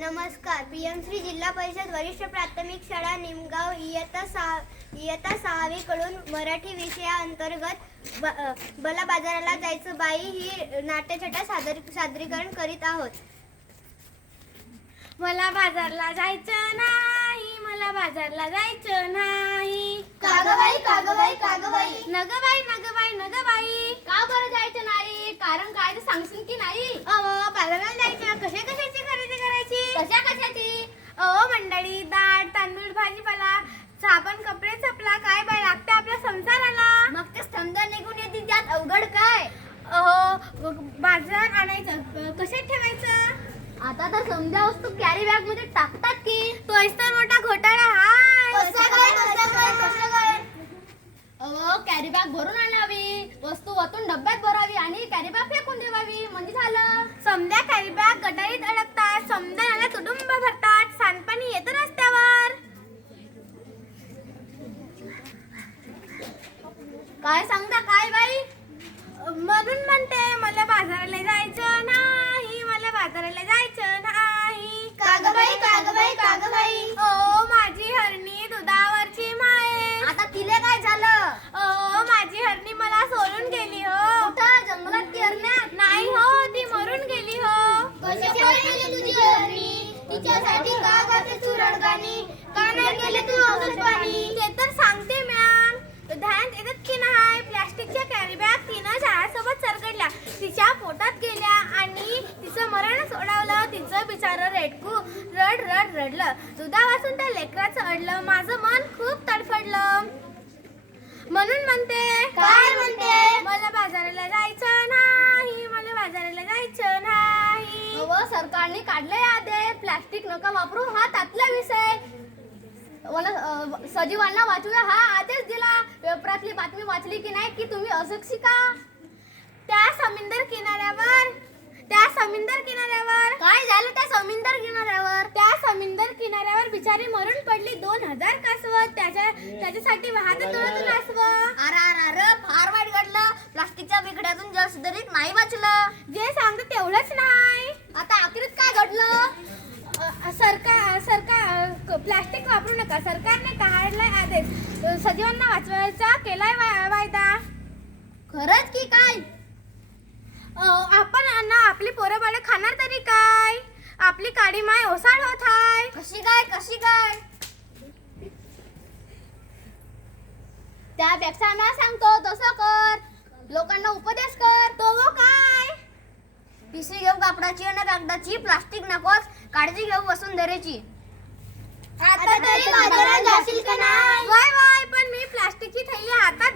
नमस्कार. पीएमश्री जिल्हा परिषद वरिष्ठ प्राथमिक शाळा निमगाव इयत्ता 6वी कडून मराठी विषयाअंतर्गत बला बाजाराला जायचं बाई ही नाट्यछटा सादरीकरण करीत आहोत. मला बाजारला जायचं नाही, मला बाजारला जायचं नाही. कागबाई कागबाई कागबाई नगबाई नगबाई नगबाई. का बरं जायचं नाही? कारण काय ते सांगशील की नाही? बाजाराला जायचं. कशाची खरेदी करायची? कशा कशाची? मंडळी, डाळ, तांदूळ, भाजीपाला, साबण, कपडे, चपला, काय बाय लागते आपल्या संसाराला. मग ते समजा निघून येतील, त्यात अवघड काय? बाजार आणायचं, कशात ठेवायचं? आता तर समजा वस्तू कॅरी बॅग मध्ये टाकतात की. तोच तर मोठा घोटाळा हाय. कसं काय कॅरी बॅग भरून आणावी, वस्तू वतून डब्यात भरावी आणि कॅरी बॅग फेकून देवावी, म्हणजे झालं. समद्या कॅरी बॅग गटारीत अडकतात, समद्या नाल्या तुडुंब भरतात, सांडपाणी येतं रस्त्यावर. काय सांगता काय बाई? म्हणून म्हणते मला बाजाराला जायचं नाही, मला बाजाराला जायचं नाही. कागबाई कागबाई कागबाई माझी हरणी दुधावरची माये. आता तिले काय झालं? माझी हरणी मला सोडून गेली हो. कुठं? जंगलात की अरण्यात? नाही हो, ती मरून गेली हो. कशामुळे गेली तुझी हरणी? तिच्यासाठी का गाते तू रडगाणी? का नाही गेले तू औषध पाणी? ते तर सांगते मॅम. ध्यान येतात की नाही, प्लॅस्टिकच्या कॅरी बॅग तिनं शाळेसोबत सरकटल्या, तिच्या पोटात गेल्या आणि तिचं मरणच ओढावलं. तिचं बिचारं रेडकू रड रड रडलं. दुधा वाचून त्या लेकराचं अडलं. माझं मन खूप तडफडलं. म्हणून म्हणते. काय म्हणते? मला बाजाराला जायचं नाही, मला बाजाराला जायचं नाही. सरकारने काढले आदेश, प्लास्टिक नका वापरू, हा त्यातला विषय. सजीवांना वाचूया हा आदेश दिला. पेपरातली बातमी वाचली की नाही की तुम्ही अशिक्षिका? त्या समुद्र किनाऱ्यावर काय झालं त्या समुद्र किनाऱ्यावर? त्या समुद्र किनाऱ्यावर बिचारी मरून पडली. 2000 कासव त्याच्यासाठी वाहत तुळतून असव. अरे फार वाईट घडलं. प्लास्टिकच्या बिघड्यातून जल सुधारित नाही वाचलं. जे सांगतो तेवढंच नाही. आता अखेरीत काय घडलं? सरकार प्लास्टिक वापरू नका. सरकारने काढलाय आदेश. सजीवांना वाचवायचा केलाय वायदा. खरंच की काय? आपण अन्न आपली पोरं बाळ खाणार तरी काय? आपली काडी माय ओसाड होत हाय. कशी काय? त्यापेक्षा मी सांगतो तसं कर. लोकांना उपदेश कर. तो वो काय? पिशवी घेऊ कापडाची आणि कागदाची, प्लास्टिक नकोच. काळजी घेऊ वसुंधरेची. आता तरी बाजारात जाशील का नाही? वाय पण मी प्लास्टिकची थैली हातात